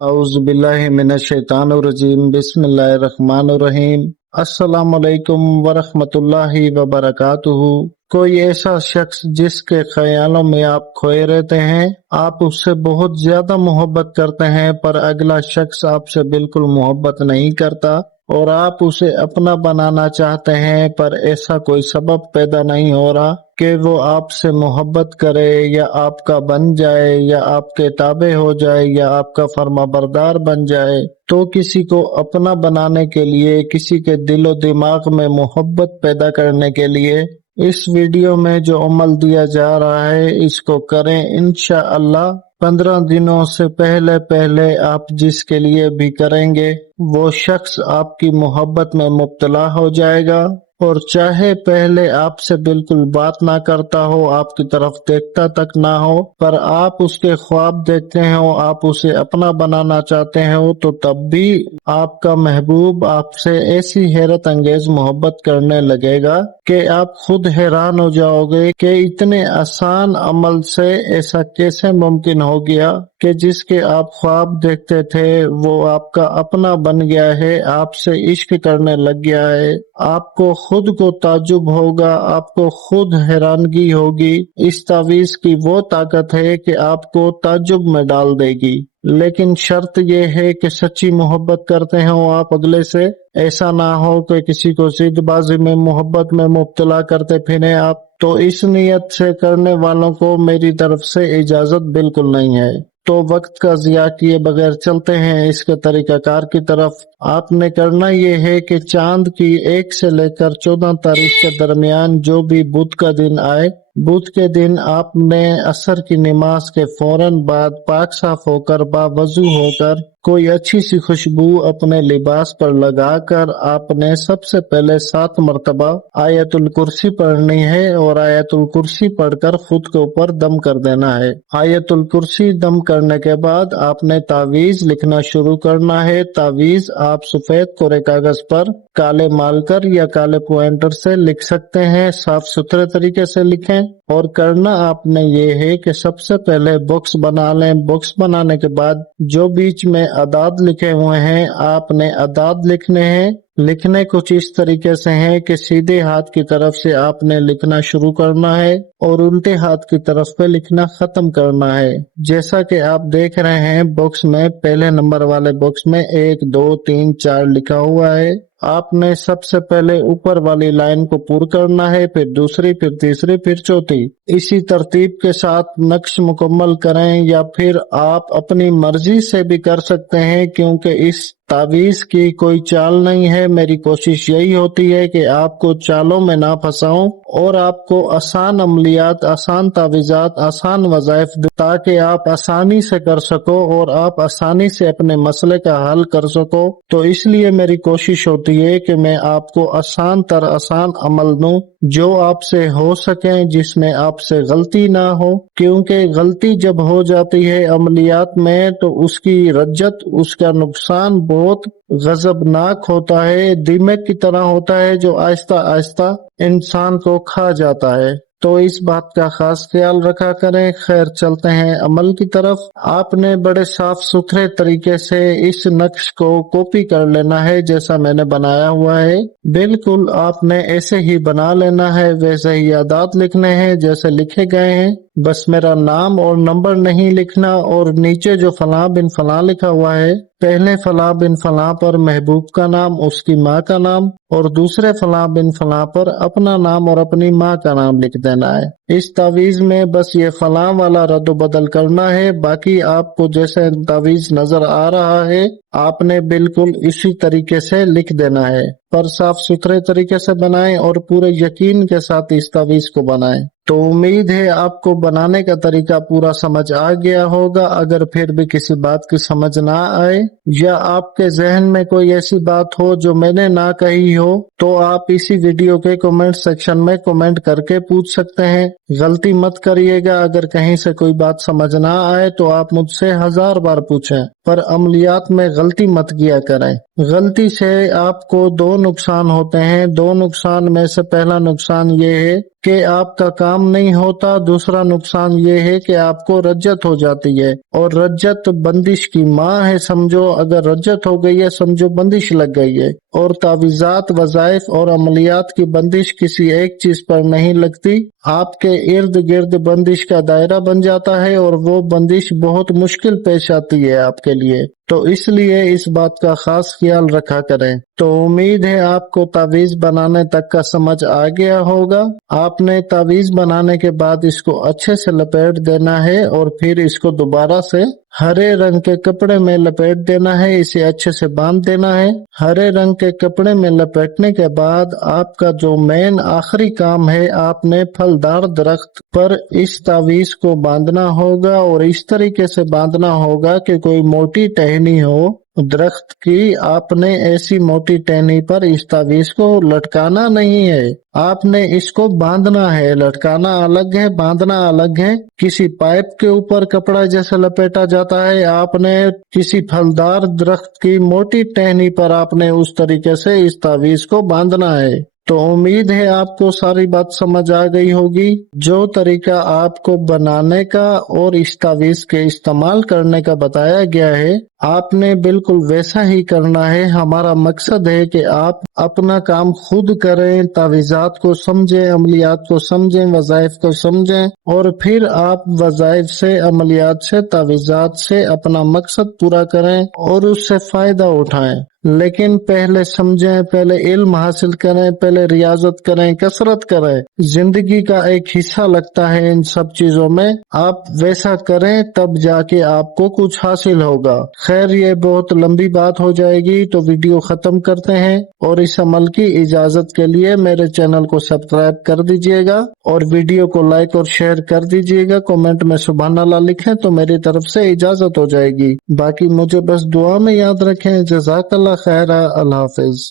औज़ुबिल्लाहि मिनश्शैतानिर्रजीम बिस्मिल्लाहिर्रहमानिर्रहीम अस्सलामुअलैकुम वरहमतुल्लाहि वबरकातुहू। कोई ऐसा शख्स जिसके ख्यालों में आप खोए रहते हैं, आप उससे बहुत ज्यादा मोहब्बत करते हैं, पर अगला शख्स आपसे बिल्कुल मोहब्बत नहीं करता और आप उसे अपना बनाना चाहते हैं, पर ऐसा कोई सबब पैदा नहीं हो रहा कि वो आपसे मोहब्बत करे या आपका बन जाए या आपके ताबे हो जाए या आपका फर्माबरदार बन जाए। तो किसी को अपना बनाने के लिए, किसी के दिलो दिमाग में मोहब्बत पैदा करने के लिए इस वीडियो में जो अमल दिया जा रहा है इसको करें। इंशाअल्लाह 15 दिनों से पहले पहले आप जिसके लिए भी करेंगे वो शख्स आपकी मोहब्बत में मुब्तला हो जाएगा, और चाहे पहले आपसे बिल्कुल बात ना करता हो, आपकी तरफ देखता तक ना हो, पर आप उसके ख्वाब देखते हो, आप उसे अपना बनाना चाहते हो, तो तब भी आपका महबूब आपसे ऐसी हैरत अंगेज मोहब्बत करने लगेगा कि आप खुद हैरान हो जाओगे कि इतने आसान अमल से ऐसा कैसे मुमकिन हो गया कि जिसके आप ख्वाब देखते थे वो आपका अपना बन गया है, आपसे इश्क करने लग गया है। आपको खुद को ताज्जुब होगा, आपको खुद हैरानगी होगी। इस तावीज की वो ताकत है कि आपको ताज्जुब में डाल देगी, लेकिन शर्त ये है कि सच्ची मोहब्बत करते हो आप अगले से। ऐसा ना हो कि किसी को जिदबाजी में मोहब्बत में मुब्तला करते फिरें आप। तो इस नियत से करने वालों को मेरी तरफ से इजाजत बिल्कुल नहीं है। तो वक्त का जिया किए बगैर चलते हैं इसके तरीकाकार की तरफ। आपने करना ये है कि चांद की 1 से लेकर 14 तारीख के दरमियान जो भी बुध का दिन आए, बुध के दिन आपने असर की नमाज के फौरन बाद पाक साफ होकर बावजू होकर कोई अच्छी सी खुशबू अपने लिबास पर लगाकर आपने सबसे पहले 7 मरतबा आयतुल कुर्सी पढ़नी है, और आयतुल कुर्सी पढ़कर खुद के ऊपर दम कर देना है। आयतुल कुर्सी दम करने के बाद आपने तावीज लिखना शुरू करना है। तावीज आप सफेद कोरे कागज पर काले मार्कर या काले पॉइंटर से लिख सकते हैं। साफ सुथरे तरीके से लिखें, और करना आपने ये है कि सबसे पहले बॉक्स बना लें। बॉक्स बनाने के बाद जो बीच में अदाद लिखे हुए हैं आपने अदाद लिखने हैं। लिखने कुछ इस तरीके से हैं कि सीधे हाथ की तरफ से आपने लिखना शुरू करना है और उल्टे हाथ की तरफ पे लिखना खत्म करना है। जैसा कि आप देख रहे हैं बॉक्स में पहले नंबर वाले बॉक्स में 1 2 3 4 लिखा हुआ है। आपने सबसे पहले ऊपर वाली लाइन को पूर्ण करना है, फिर दूसरी, फिर तीसरी, फिर चौथी। इसी तरतीब के साथ नक्श मुकम्मल करें, या फिर आप अपनी मर्जी से भी कर सकते हैं, क्योंकि इस तावीज की कोई चाल नहीं है। मेरी कोशिश यही होती है कि आपको चालों में ना फंसाऊं और आपको आसान अमलियात, आसान तावीजात, आसान वज़ाइफ दूं, ताकि आप आसानी से कर सको और आप आसानी से अपने मसले का हल कर सको। तो इसलिए मेरी कोशिश होती है कि मैं आपको आसान तर आसान अमल दूं जो आपसे हो सके, जिसमें आपसे गलती ना हो, क्योंकि गलती जब हो जाती है अमलियात में तो उसकी रज्जत, उसका नुकसान बहुत गजबनाक होता है, दीमक की तरह होता है जो आहिस्ता आहिस्ता इंसान को खा जाता है। तो इस बात का खास ख्याल रखा करें। खैर, चलते हैं अमल की तरफ। आपने बड़े साफ सुथरे तरीके से इस नक्श को कॉपी कर लेना है जैसा मैंने बनाया हुआ है। बिल्कुल आपने ऐसे ही बना लेना है, वैसे ही आदात लिखने हैं जैसे लिखे गए हैं। बस मेरा नाम और नंबर नहीं लिखना, और नीचे जो फलां बिन फलां लिखा हुआ है, पहले फलां बिन फलां पर महबूब का नाम, उसकी माँ का नाम, और दूसरे फलां बिन फलां पर अपना नाम और अपनी माँ का नाम लिख देना है। इस तावीज में बस ये फलां वाला रद्द बदल करना है, बाकी आपको जैसे तावीज नजर आ रहा है आपने बिल्कुल इसी तरीके से लिख देना है, पर साफ सुथरे तरीके से बनाएं और पूरे यकीन के साथ इस तावीज को बनाएं। तो उम्मीद है आपको बनाने का तरीका पूरा समझ आ गया होगा। अगर फिर भी किसी बात की समझ ना आए या आपके जहन में कोई ऐसी बात हो जो मैंने ना कही हो, तो आप इसी वीडियो के कमेंट सेक्शन में कमेंट करके पूछ सकते हैं। गलती मत करिएगा, अगर कहीं से कोई बात समझ ना आए तो आप मुझसे 1000 बार पूछें, पर अमलियात में गलती मत किया करें। غلطی سے آپ کو دو نقصان ہوتے ہیں۔ دو نقصان میں سے پہلا نقصان یہ ہے کہ آپ کا کام نہیں ہوتا، دوسرا نقصان یہ ہے کہ آپ کو رجت ہو جاتی ہے، اور رجت بندش کی ماں ہے سمجھو۔ اگر رجت ہو گئی ہے سمجھو بندش لگ گئی ہے، اور تعویذات، وظائف اور عملیات کی بندش کسی ایک چیز پر نہیں لگتی، آپ کے ارد گرد بندش کا دائرہ بن جاتا ہے، اور وہ بندش بہت مشکل پیش آتی ہے آپ کے لیے۔ تو اس لیے اس بات کا خاص خیال رکھا کریں۔ تو امید ہے آپ کو تعویذ بنانے تک کا سمجھ آ گیا ہوگا۔ آپ نے تعویذ بنانے کے بعد اس کو اچھے سے لپیٹ دینا ہے، اور پھر اس کو دوبارہ سے ہرے رنگ کے کپڑے میں لپیٹ دینا ہے، اسے اچھے سے باندھ دینا ہے۔ ہرے رنگ کے کپڑے میں لپیٹنے کے بعد آپ کا جو مین آخری کام ہے، آپ نے پھلدار درخت پر اس تعویذ کو باندھنا ہوگا، اور اس طریقے سے باندھنا ہوگا کہ کوئی موٹی ٹہنی ہو درخت کی۔ آپ نے ایسی موٹی ٹہنی پر اس تعویذ کو لٹکانا نہیں ہے، آپ نے اس کو باندھنا ہے۔ لٹکانا الگ ہے، باندھنا الگ ہے۔ کسی پائپ کے اوپر کپڑا جیسے لپیٹا جاتا ہے، آپ نے کسی پھلدار درخت کی موٹی ٹہنی پر آپ نے اس طریقے سے اس تعویذ کو باندھنا ہے۔ تو امید ہے آپ کو ساری بات سمجھ آ گئی ہوگی۔ جو طریقہ آپ کو بنانے کا اور اس تعویذ کے استعمال کرنے کا بتایا گیا ہے، آپ نے بالکل ویسا ہی کرنا ہے۔ ہمارا مقصد ہے کہ آپ اپنا کام خود کریں، تعویذات کو سمجھیں، عملیات کو سمجھیں، وظائف کو سمجھیں، اور پھر آپ وظائف سے، عملیات سے، تعویذات سے اپنا مقصد پورا کریں اور اس سے فائدہ اٹھائیں۔ لیکن پہلے سمجھیں، پہلے علم حاصل کریں، پہلے ریاضت کریں، کثرت کریں۔ زندگی کا ایک حصہ لگتا ہے ان سب چیزوں میں، آپ ویسا کریں تب جا کے آپ کو کچھ حاصل ہوگا۔ خیر، یہ بہت لمبی بات ہو جائے گی، تو ویڈیو ختم کرتے ہیں، اور اس عمل کی اجازت کے لیے میرے چینل کو سبسکرائب کر دیجئے گا، اور ویڈیو کو لائک اور شیئر کر دیجئے گا۔ کومنٹ میں سبحان اللہ لکھیں تو میری طرف سے اجازت ہو جائے گی۔ باقی مجھے بس دعا میں یاد رکھیں۔ جزاک اللہ خیر۔ اللہ حافظ۔